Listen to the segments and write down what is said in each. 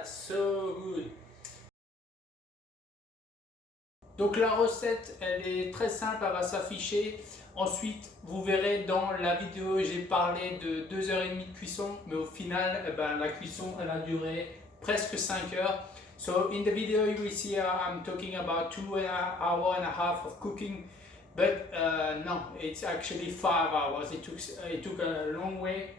That's so good. Donc la recette, elle est très simple, elle va s'afficher. Ensuite, vous verrez dans la vidéo, j'ai parlé de 2h30 de cuisson, mais au final, la cuisson, elle a duré presque 5 heures. So in the video, you will see I'm talking about 2 hours and a half of cooking, but no, it's actually 5 hours. It took a long way,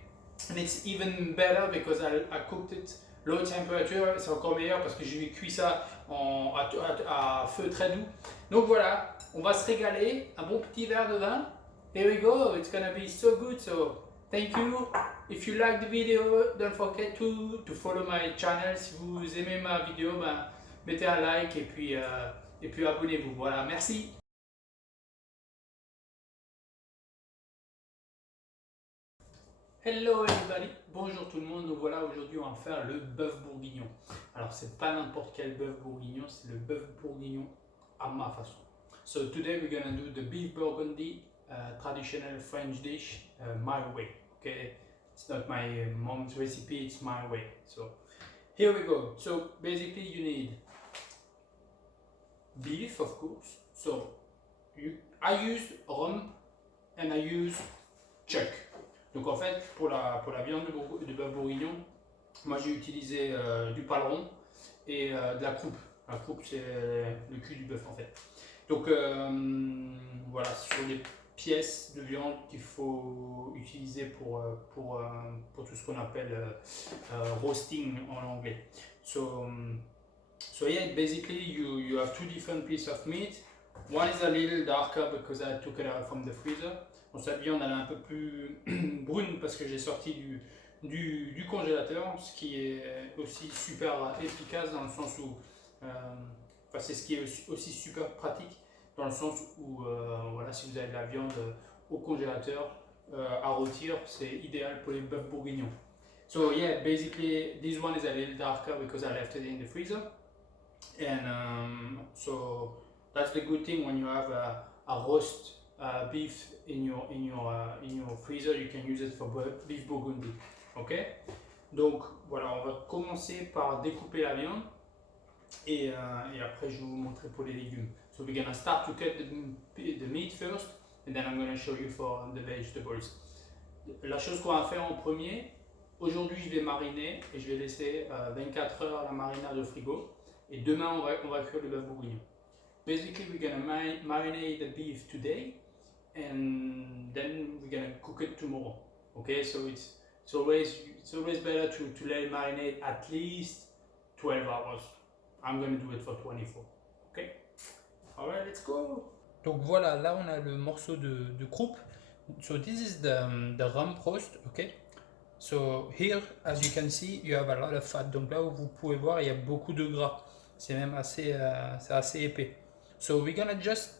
and it's even better because I cooked it low temperature. C'est encore meilleur parce que j'ai cuit ça à feu très doux. Donc voilà, on va se régaler. Un bon petit verre de vin. Here we go. It's gonna be so good. So thank you. If you like the video, don't forget to follow my channel. Si vous aimez ma vidéo, mettez un like et puis abonnez-vous. Voilà, merci. Hello everybody, bonjour tout le monde, nous voilà aujourd'hui on va faire le bœuf bourguignon. Alors c'est pas n'importe quel bœuf bourguignon, c'est le bœuf bourguignon à ma façon. So today we're gonna do the beef burgundy, traditional French dish, my way. Okay, it's not my mom's recipe, it's my way. So here we go. So basically you need beef, of course. So I use rump and I use chuck. Donc en fait, pour la viande de bœuf bourguignon, moi j'ai utilisé du paleron et de la croupe. La croupe, c'est le cul du bœuf en fait. Donc voilà, ce sont les pièces de viande qu'il faut utiliser pour tout ce qu'on appelle roasting en anglais. So yeah, basically you have two different pieces of meat. One is a little darker because I took it out from the freezer. Bon, cette viande elle est un peu plus brune parce que j'ai sorti du congélateur, ce qui est aussi super efficace dans le sens où, c'est ce qui est aussi super pratique dans le sens où, voilà, si vous avez de la viande au congélateur à rôtir, c'est idéal pour les bœufs bourguignons. So yeah, basically this one is a little darker because I left it in the freezer, and so that's the good thing when you have a roast beef in your freezer, you can use it for beef bourgundi. Ok, donc voilà, on va commencer par découper la viande et après je vais vous montrer pour les légumes. So we're gonna start to cut the meat first, and then I'm gonna show you for the vegetables. La chose qu'on va faire en premier, aujourd'hui je vais mariner et je vais laisser 24 heures la marinade au frigo, et demain on va cuire le bœuf bourguignon. Basically we're gonna marinate the beef today, and then we're gonna cook it tomorrow. Okay, so it's always better to let it marinate at least 12 hours. I'm gonna do it for 24. Okay, alright, let's go. Donc voilà, là on a le morceau de croupe. So this is the rump roast. Okay, so here as you can see you have a lot of fat. Donc là où vous pouvez voir il y a beaucoup de gras. C'est même assez épais. So we're gonna just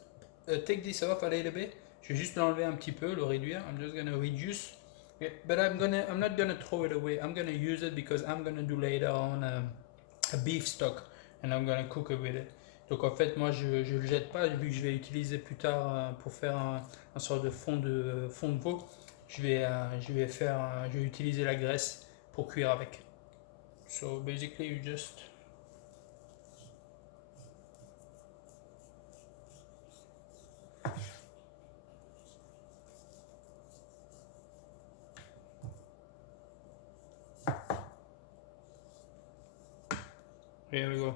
take this off a little bit. Je vais juste l'enlever un petit peu, le réduire. I'm just gonna reduce, but I'm not gonna throw it away. I'm gonna use it because I'm gonna do later on a beef stock, and I'm gonna cook it with it. Donc en fait, moi je le jette pas vu que je vais l'utiliser plus tard pour faire un sort de fond de veau. Je vais utiliser la graisse pour cuire avec. So basically you just here we go.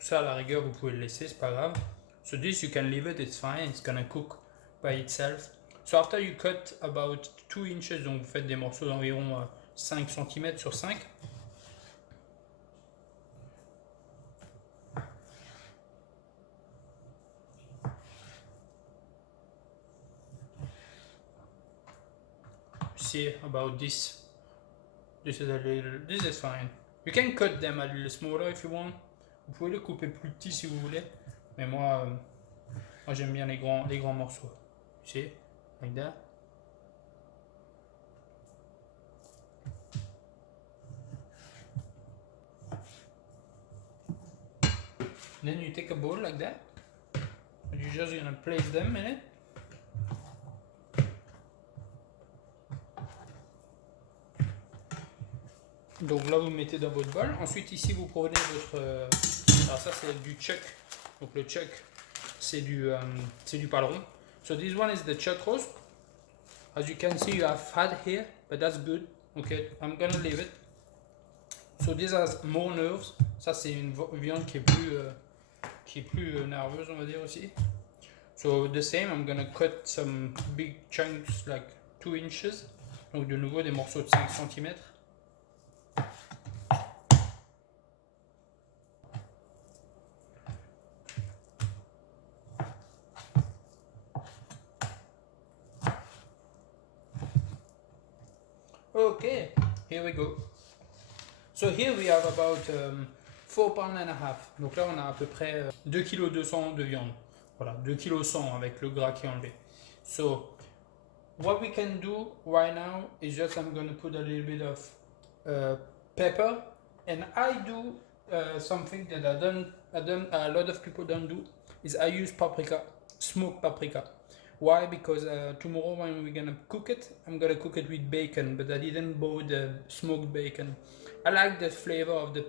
Ça à la rigueur vous pouvez le laisser, c'est pas grave. So this you can leave it, it's fine, it's gonna cook by itself. So after you cut about 2 inches, donc vous faites des morceaux d'environ 5 cm sur 5. See about this. This is fine. You can cut them a little smaller if you want. Vous pouvez le couper plus petit si vous voulez, mais moi j'aime bien les grands morceaux. See, like that. Then you take a bowl like that. You're just gonna place them in it. Donc là vous mettez dans votre bol. Ensuite ici vous prenez votre... alors ça c'est du chuck. Donc le chuck c'est du paleron. So this one is the chuck roast. As you can see you have fat here, but that's good. Okay, I'm gonna leave it. So this has more nerves. Ça c'est une viande qui est plus nerveuse on va dire aussi. So the same, I'm gonna cut some big chunks like 2 inches. Donc de nouveau des morceaux de 5 cm. Okay, here we go. So here we have about 4 pounds and a half. Donc là on a à peu près 2 kg 200 de viande. Voilà, 2 kg 100 avec le gras qui est enlevé. So what we can do right now is just I'm going to put a little bit of pepper, and I do something that a lot of people don't do is I use paprika, smoked paprika. Why? Because tomorrow when we're gonna cook it, I'm gonna cook it with bacon, but I didn't buy the smoked bacon. I like the flavor of the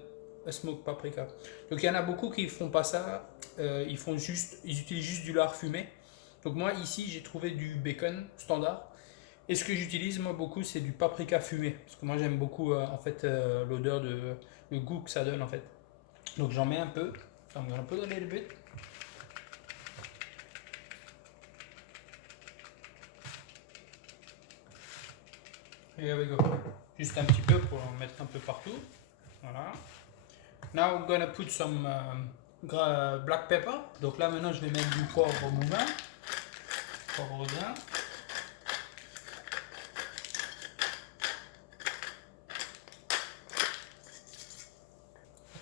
smoked paprika. Donc il y en a beaucoup qui font pas ça, ils utilisent juste du lard fumé. Donc moi ici j'ai trouvé du bacon standard. Et ce que j'utilise moi beaucoup c'est du paprika fumé, parce que moi j'aime beaucoup en fait l'odeur le goût que ça donne en fait. Donc j'en mets un peu, I'm gonna put a little bit. Here we go. Juste un petit peu pour en mettre un peu partout. Voilà. Now I'm gonna put some black pepper. Donc là maintenant je vais mettre du poivre mouvin. Poivre grain.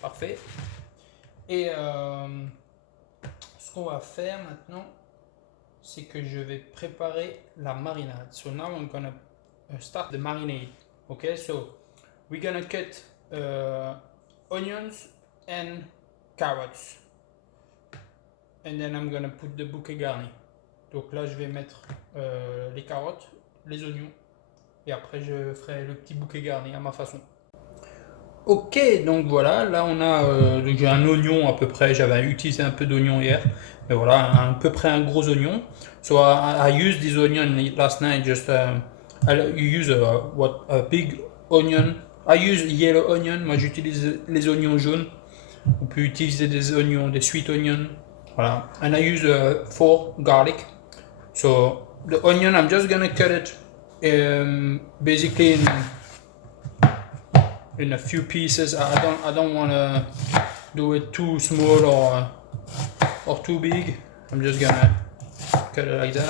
Parfait. Et ce qu'on va faire maintenant, c'est que je vais préparer la marinade. So now I'm gonna start the marinade. Okay, so we're gonna cut onions and carrots, and then I'm gonna put the bouquet garni. Donc là je vais mettre les carottes, les oignons, et après je ferai le petit bouquet garni à ma façon. Ok, donc voilà, là on a j'ai un oignon à peu près, j'avais utilisé un peu d'oignon hier, mais voilà, à peu près un gros oignon. So I used this onion last night, just you use a big onion. I use yellow onion, moi j'utilise les oignons jaunes. On peut utiliser des oignons, des sweet onions. Voilà, and I use 4 garlic. So the onion, I'm just gonna cut it basically in a few pieces. I don't want to do it too small or too big. I'm just gonna cut it like that.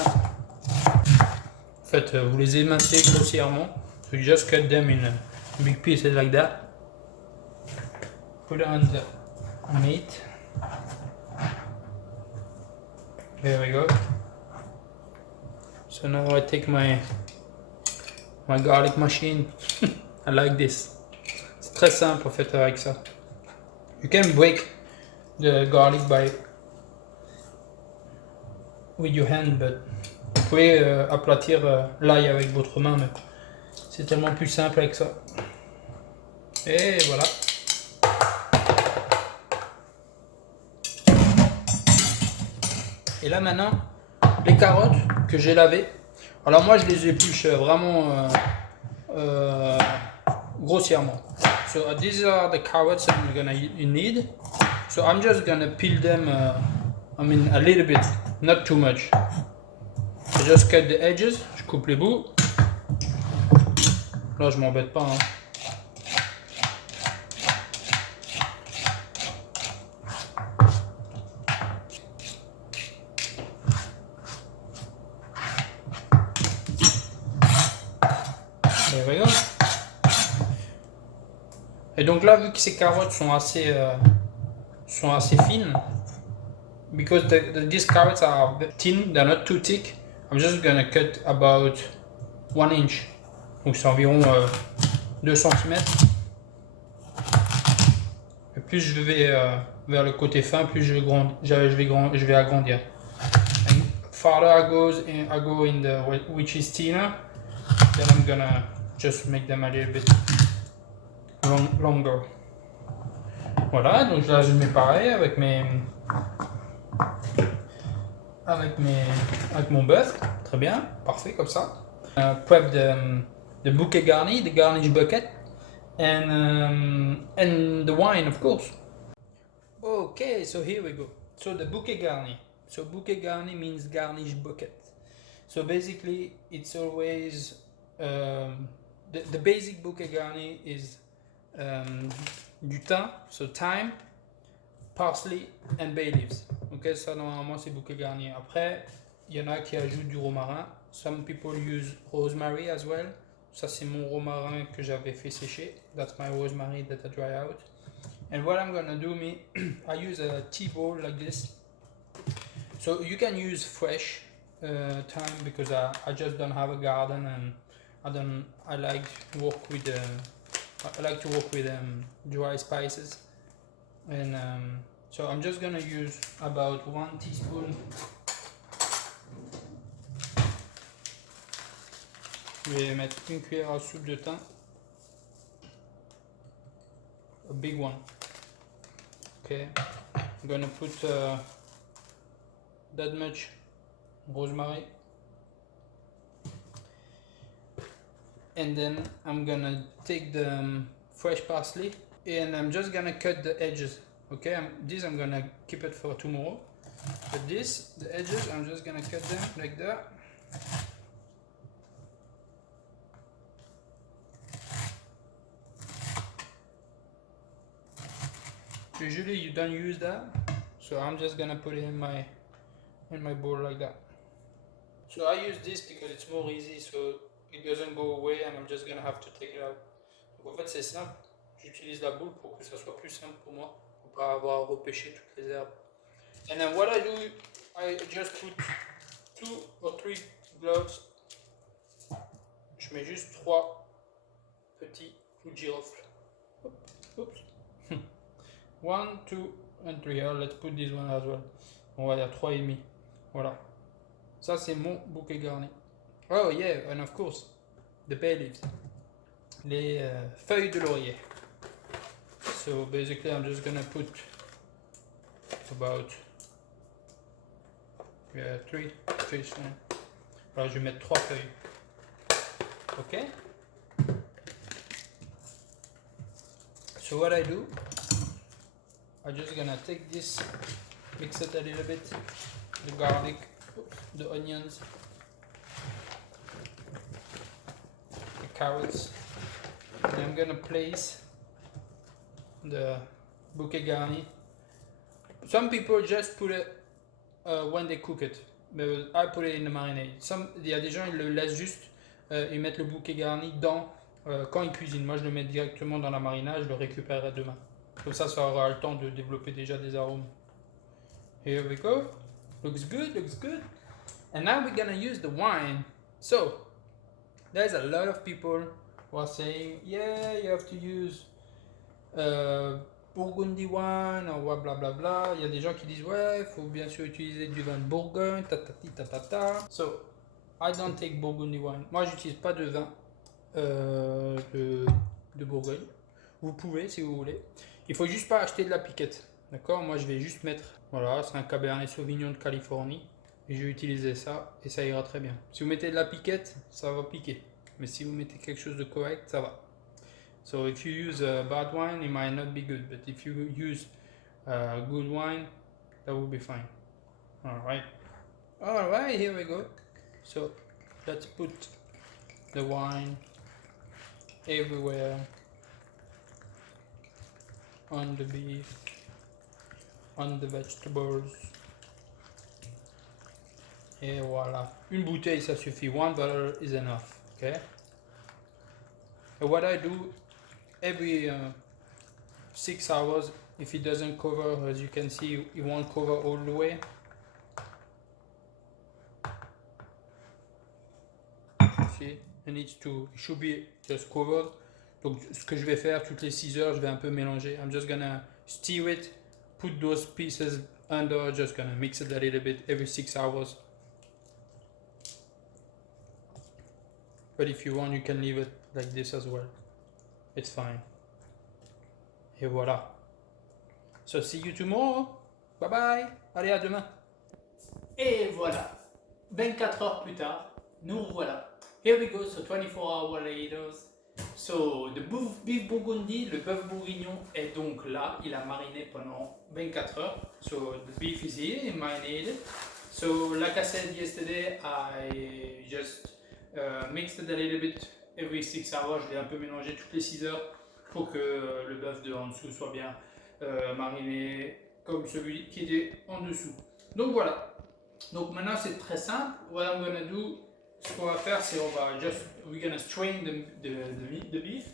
En fait, vous les émincez grossièrement. So you just cut them in big pieces like that. Put it on the meat. There we go. So now I take my garlic machine. I like this. C'est très simple en fait avec ça. You can break the garlic with your hand, but vous pouvez aplatir l'ail avec votre main, mais c'est tellement plus simple avec ça. Et voilà. Et là maintenant, les carottes que j'ai lavées. Alors moi je les épluche vraiment grossièrement. So these are the carrots that I'm gonna need. So I'm just gonna peel them. I mean a little bit, not too much. I just cut the edges. Je coupe les bouts. Là je m'embête pas. Hein. Et donc là, vu que ces carottes sont assez fines, because these carrots are thin, they're not too thick, I'm just gonna cut about 1 inch. Donc c'est environ 2 cm. Et plus je vais vers le côté fin, plus je vais agrandir. farther I go in the which is thinner, then I'm gonna just make them a little bit longer. Voilà, donc là je mets pareil avec mon bœuf, très bien, parfait comme ça. Prep the bouquet garni, the garnish bucket, and the wine of course. Okay, so here we go. So the bouquet garni. So bouquet garni means garnish bucket. So basically, it's always the basic bouquet garni is du thym, so thyme, parsley and bay leaves. Ok, ça normalement c'est bouquet garni. Après, il y en a qui ajoutent du romarin. Some people use rosemary as well. Ça c'est mon romarin que j'avais fait sécher. That's my rosemary that I dry out. And what I'm gonna do, I use a tea bowl like this. So you can use fresh thyme because I just don't have a garden and I like to work with dry spices. And so I'm just gonna use about 1 teaspoon. Je vais mettre une cuillère à soupe de thym. A big one. Okay, I'm gonna put that much rosemary, and then I'm gonna take the fresh parsley and I'm just gonna cut the edges. Okay, I'm gonna keep it for tomorrow, but the edges, I'm just gonna cut them like that. Usually you don't use that, so I'm just gonna put it in my bowl like that. So I use this because it's more easy, so it doesn't go away and I'm just gonna have to take it out. Donc en fait c'est simple, j'utilise la boule pour que ça soit plus simple pour moi, pour pas avoir à repêcher toutes les herbes. And then what I do, I just put 2 or 3 cloves. Je mets juste 3 petits clous de girofle. Oops. 1, 2 and 3. Alors, let's put this one as well. On va dire 3,5. Voilà. Ça, c'est mon bouquet garni. Oh yeah, and of course, the bay leaves. Les feuilles de laurier. So basically, I'm just gonna put about 3 fish. Alors, je vais mettre 3 feuilles. Ok? So what I do, I'm just gonna take this, mix it a little bit, the garlic, the onions, the carrots, and I'm gonna place the bouquet garni. Some people just put it when they cook it, but I put it in the marinade. Il y a des gens, ils le laissent juste, ils mettent le bouquet garni quand ils cuisinent. Moi, je le mets directement dans la marinade, je le récupérerai demain. Comme ça aura le temps de développer déjà des arômes. Here we go. Looks good, looks good. And now we're gonna use the wine. So, there's a lot of people who are saying, yeah, you have to use Burgundy wine ou bla bla bla. Il y a des gens qui disent, ouais, il faut bien sûr utiliser du vin de Bourgogne, tatati tatata. So, I don't take Burgundy wine. Moi, j'utilise pas de vin de Bourgogne. Vous pouvez si vous voulez. Il faut juste pas acheter de la piquette. D'accord? Moi je vais juste mettre. Voilà, c'est un Cabernet Sauvignon de Californie. Et je vais utiliser ça et ça ira très bien. Si vous mettez de la piquette, ça va piquer. Mais si vous mettez quelque chose de correct, ça va. So if you use bad wine, it might not be good. But if you use good wine, that will be fine. Alright. Alright, here we go. So let's put the wine everywhere. On the beef, on the vegetables. Et voilà. Une bouteille, ça suffit. 1 bottle is enough. Okay? And what I do every 6 hours, if it doesn't cover, as you can see, it won't cover all the way. See? It should be just covered. Donc ce que je vais faire toutes les 6 heures, je vais un peu mélanger. I'm just gonna stir it, put those pieces under, just gonna mix it a little bit every 6 hours. but if you want, you can leave it like this as well. It's fine. Et voilà. So see you tomorrow. Bye bye. Allez, à demain. Et voilà. 24 heures plus tard, nous revoilà. Here we go, so 24 hours later. So, the beef bourgundi, le bœuf bourguignon est donc là. Il a mariné pendant 24 heures. So, the beef is here, marinated. So, like I said yesterday, I just mixed it a little bit every 6 hours. Je l'ai un peu mélangé toutes les 6 heures pour que le bœuf de en dessous soit bien mariné comme celui qui était en dessous. Donc voilà. Donc maintenant c'est très simple. What I'm gonna do, ce qu'on va faire, c'est we're gonna strain the beef.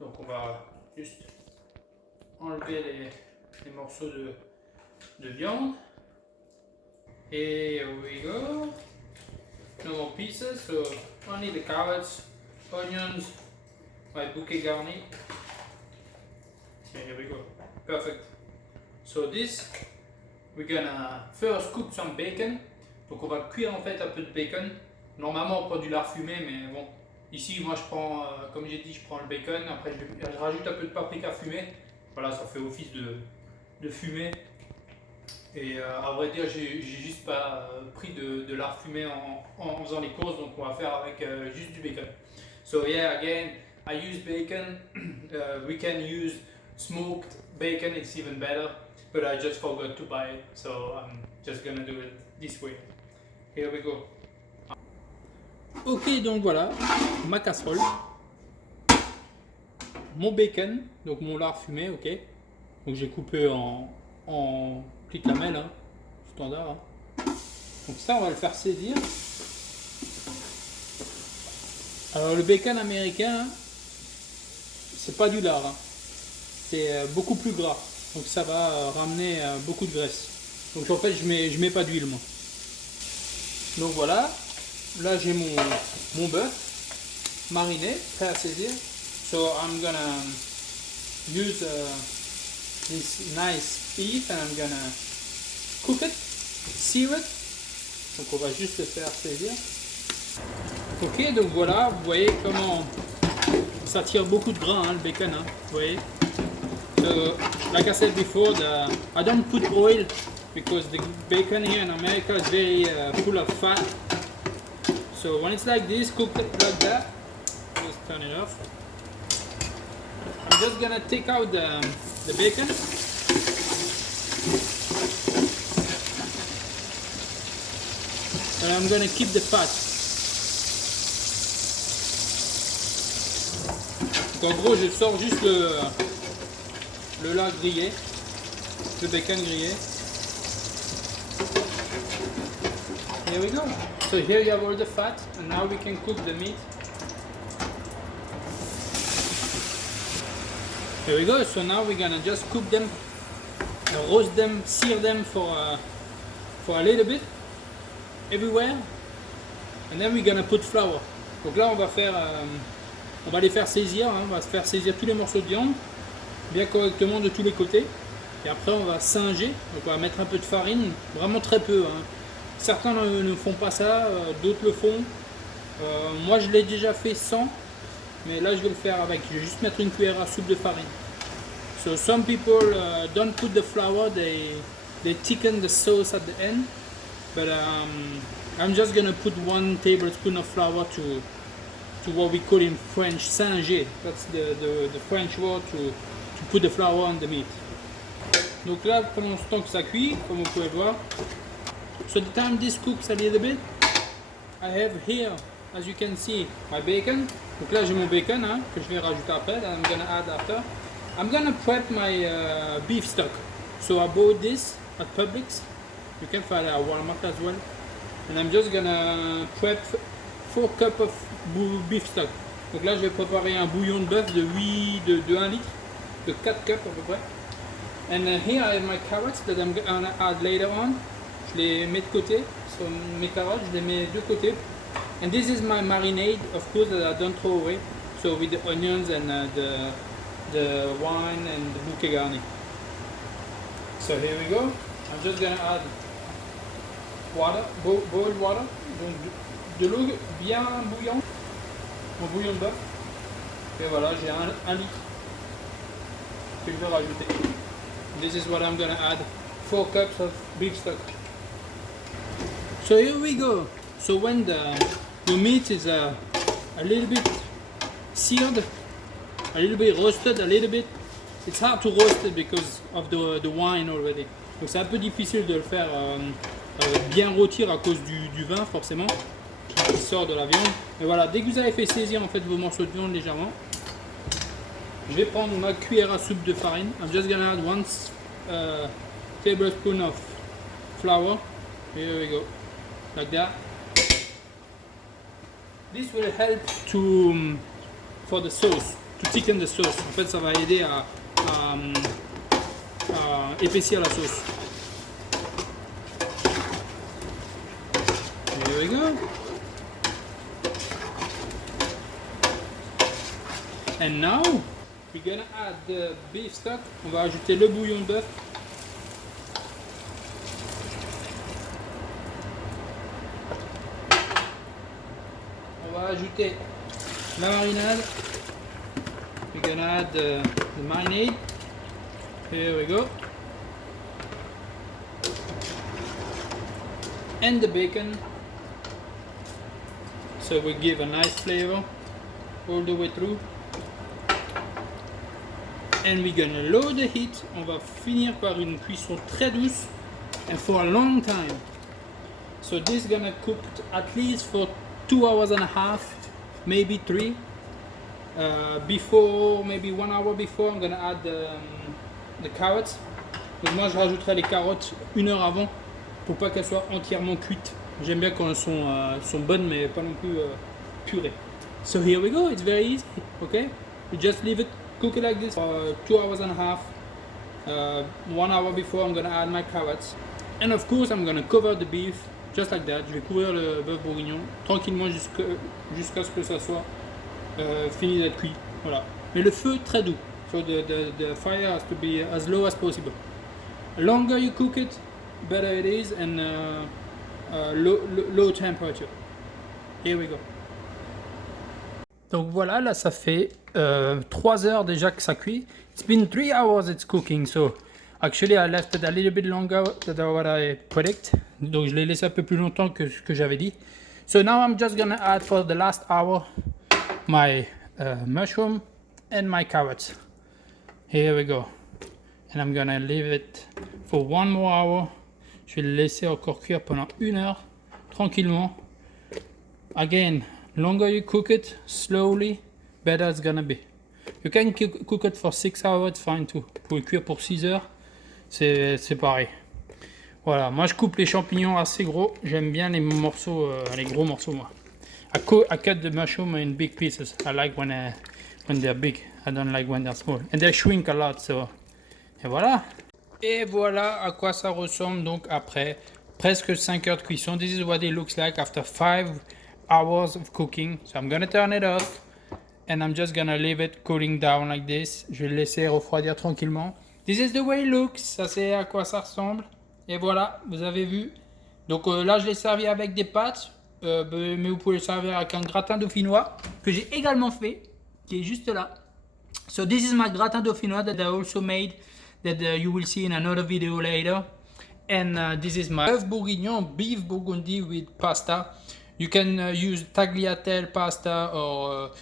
Donc on va juste enlever les morceaux de viande. Et here we go. No more pieces, so only the carrots, onions, my bouquet garni. Okay, here we go. Perfect. So this, we're gonna first cook some bacon. Donc on va cuire en fait un peu de bacon. Normalement on prend du lard fumé, mais bon, ici moi je prends, comme j'ai dit, je prends le bacon. Après je rajoute un peu de paprika fumé. Voilà, ça fait office de fumée. Et à vrai dire, j'ai juste pas pris de lard fumé en faisant les courses, donc on va faire avec juste du bacon. So yeah, again, I use bacon. We can use smoked bacon, it's even better, but I just forgot to buy it, so I'm just gonna do it this way. Here we go. Ok, donc voilà, ma casserole, mon bacon, donc mon lard fumé, ok. Donc j'ai coupé en petites lamelles, hein, standard. Hein. Donc ça, on va le faire saisir. Alors le bacon américain, hein, c'est pas du lard. Hein. C'est beaucoup plus gras, donc ça va ramener beaucoup de graisse. Donc en fait je mets pas d'huile moi. Donc voilà, là j'ai mon bœuf mariné, prêt à saisir. So I'm gonna use this nice beef and I'm gonna cook it, sear it. Donc on va juste le faire saisir. Ok, donc voilà, vous voyez comment ça tire beaucoup de gras, hein, le bacon, hein, vous voyez. So, like I said before, I don't put oil because the bacon here in America is very full of fat. So when it's like this, cooked like that, just turn it off. I'm just gonna take out the bacon. And I'm gonna keep the fat. Donc en gros, je sors juste le lard grillé, le bacon grillé. Here we go. So here you have all the fat, and now we can cook the meat. Here we go. So now we're gonna just cook them, roast them, sear them for a little bit, everywhere, and then we're gonna put flour. Donc là, on va les faire saisir. Hein, on va se faire saisir tous les morceaux de viande. Bien correctement de tous les côtés, et après on va singer, donc on va mettre un peu de farine, vraiment très peu, hein. Certains ne font pas ça, d'autres le font, moi je l'ai déjà fait sans, mais là je vais le faire avec, je vais juste mettre une cuillère à soupe de farine. So some people don't put the flour, they thicken the sauce at the end, but I'm just gonna put 1 tablespoon of flour to what we call in French singer. That's the French word to put the flour on the meat. Donc là, pendant ce temps que ça cuit, comme vous pouvez voir, so the time this cooks a little bit, I have here, as you can see, my bacon. Donc là, j'ai mon bacon, hein, que je vais rajouter après, that I'm gonna add after. I'm gonna prep my beef stock. So I bought this at Publix. You can find it at Walmart as well. And I'm just gonna prep 4 cups of beef stock. Donc là, je vais préparer un bouillon de bœuf de 1 litre. De 4 cups à peu près. And here I have my carrots that I'm gonna add later on. Je les mets de côté. So mes carottes, je les mets de côté. And this is my marinade, of course, that I don't throw away. So with the onions and the wine and the bouquet garni. So here we go. I'm just gonna add water, boiled water, donc de l'eau bien bouillante, mon bouillon de bœuf. Et voilà, j'ai un litre que je vais rajouter. This is what I'm gonna add, 4 cups of beef stock. So here we go. So when the meat is a little bit seared, a little bit roasted, a little bit, it's hard to roast it because of the wine already. Donc c'est un peu difficile de le faire bien rôtir à cause du vin forcément qui sort de la viande. Mais voilà, dès que vous avez fait saisir en fait vos morceaux de viande légèrement, je vais prendre ma cuillère à soupe de farine. I'm just gonna add 1 tablespoon of flour. Here we go, like that. This will help for the sauce, to thicken the sauce. En fait, ça va aider à épaissir la sauce. Here we go. And now, we're gonna add the beef stock. On va ajouter le bouillon de bœuf. On va ajouter la marinade. We're gonna add the marinade. Here we go. And the bacon. So we give a nice flavor all the way through. And we're gonna lower the heat. On va finir par une cuisson très douce and for a long time. So this is gonna cook at least for 2 hours and a half, maybe 3. Before, maybe 1 hour before, I'm gonna add the carrots. Donc moi je rajouterai les carottes 1 heure avant pour pas qu'elles soient entièrement cuites. J'aime bien quand elles sont bonnes mais pas non plus purées. So here we go, it's very easy, okay? You just leave it, cook it like this for 2 hours and a half. 1 hour before I'm gonna add my carrots. And of course I'm gonna cover the beef, just like that. Je vais couvrir le bœuf bourguignon tranquillement jusqu'à ce que ça soit fini d'être cuit. Voilà. Mais le feu très doux. So the fire has to be as low as possible. The longer you cook it, better it is, and low temperature. Here we go. Donc voilà, là ça fait 3 heures déjà que ça cuit. It's been 3 hours it's cooking, so actually I left it a little bit longer than what I predict. Donc je l'ai laissé un peu plus longtemps que ce que j'avais dit. So now I'm just gonna add for the last hour my mushroom and my carrots. Here we go. And I'm gonna leave it for 1 more hour. Je vais le laisser encore cuire pendant 1 heure, tranquillement. Again, longer you cook it, slowly, better it's gonna be. You can cook it for 6 hours, it's fine too. Vous pouvez cuire pour 6 heures, c'est pareil. Voilà, moi je coupe les champignons assez gros. J'aime bien les morceaux, les gros morceaux moi. I cut the mushroom in big pieces. I like when they're big. I don't like when they're small. And they shrink a lot, so. Et voilà. Et voilà à quoi ça ressemble donc après presque 5 heures de cuisson. This is what it looks like after 5 hours of cooking. So I'm gonna turn it off and I'm just gonna leave it cooling down like this. Je vais le laisser refroidir tranquillement. This is the way it looks. Ça c'est à quoi ça ressemble. Et voilà, vous avez vu. Donc là je l'ai servi avec des pâtes. Mais vous pouvez le servir avec un gratin dauphinois que j'ai également fait, qui est juste là. So this is my gratin dauphinois that I also made, that you will see in another video later. And this is my beef bourguignon, beef burgundy with pasta. You can use tagliatelle pasta or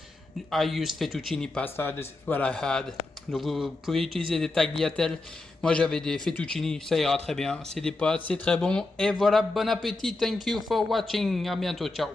I use fettuccine pasta. This is what I had. Donc vous pouvez utiliser des tagliatelles. Moi j'avais des fettuccini, ça ira très bien. C'est des pâtes, c'est très bon. Et voilà, bon appétit. Thank you for watching. À bientôt, ciao.